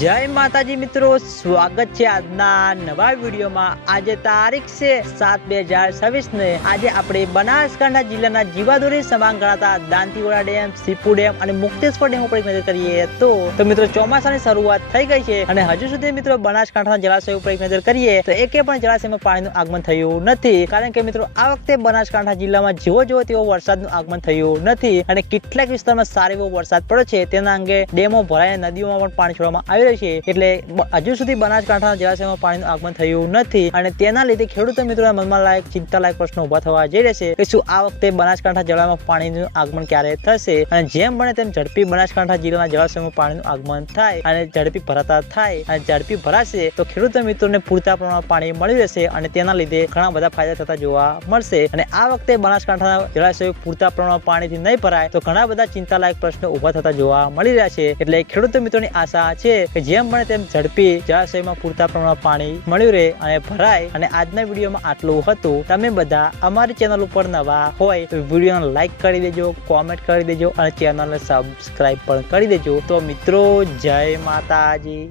જય માતાજી મિત્રો, સ્વાગત છે આજના નવા વિડીયોમાં। આજે તારીખ છે 7/2026 ને આજે આપણે બનાસકાંઠા જિલ્લાના જીવાદોરી સમાંગ ગણાતા દાંતીવાડા ડેમ, સીપુ ડેમ અને મુક્તેશ્વર ડેમ ઉપર નજર કરીએ તો મિત્રો ચોમાસાની શરૂઆત થઈ ગઈ છે અને હજુ સુધી મિત્રો બનાસકાંઠાના જળાશય ઉપર નજર કરીએ તો એકે પણ જળાશયમાં પાણીનું આગમન થયું નથી। કારણ કે મિત્રો આ વખતે બનાસકાંઠા જિલ્લામાં જેવો તેવો વરસાદનું આગમન થયું નથી અને કેટલાક વિસ્તારમાં સારો એવો વરસાદ પડ્યો છે। તેના અંગે ડેમો ભરાય, નદીઓમાં પણ પાણી છોડવામાં આવી રહ્યું છે, એટલે હજુ સુધી બનાસકાંઠાના જળાશયમાં પાણીનું આગમન થયું નથી અને તેના લીધે ખેડૂતો મિત્રોના મનમાં લાયક ચિંતાલાયક પ્રશ્નો ઉભા થવા જઈ રહેશે કે શું આ વખતે બનાસકાંઠા જિલ્લામાં પાણીનું આગમન ક્યારે થશે અને જેમ બને તેમ ઝડપી બનાસકાંઠા જિલ્લાના જળાશયમાં પાણીનું આગમન થાય અને ઝડપી ભરાતા થાય અને ઝડપી ભરાશે તો ખેડૂતો મિત્રોને પૂરતા પ્રમાણમાં પાણી મળી રહેશે અને તેના લીધે ઘણા બધા ફાયદા થતા જોવા મળશે। અને આ વખતે બનાસકાંઠાના જળાશયો પૂરતા પ્રમાણમાં પાણીથી નહીં ભરાય તો ઘણા બધા ચિંતાલાયક પ્રશ્નો ઉભા થતા જોવા મળી રહ્યા છે। એટલે ખેડૂતો મિત્રોની આશા છે કે જેમ બને તેમ ઝડપી જળાશયમાં પૂરતા પ્રમાણમાં પાણી મળ્યું રહે અને ભરાય। અને આજના વિડીયોમાં આટલું હતું। તમે બધા અમારી ચેનલ ઉપર નવા હોય તો વિડીયોને લાઈક કરી દેજો, કોમેન્ટ કરી દેજો અને ચેનલને સબસ્ક્રાઇબ પણ કરી દેજો। તો મિત્રો જય માતાજી।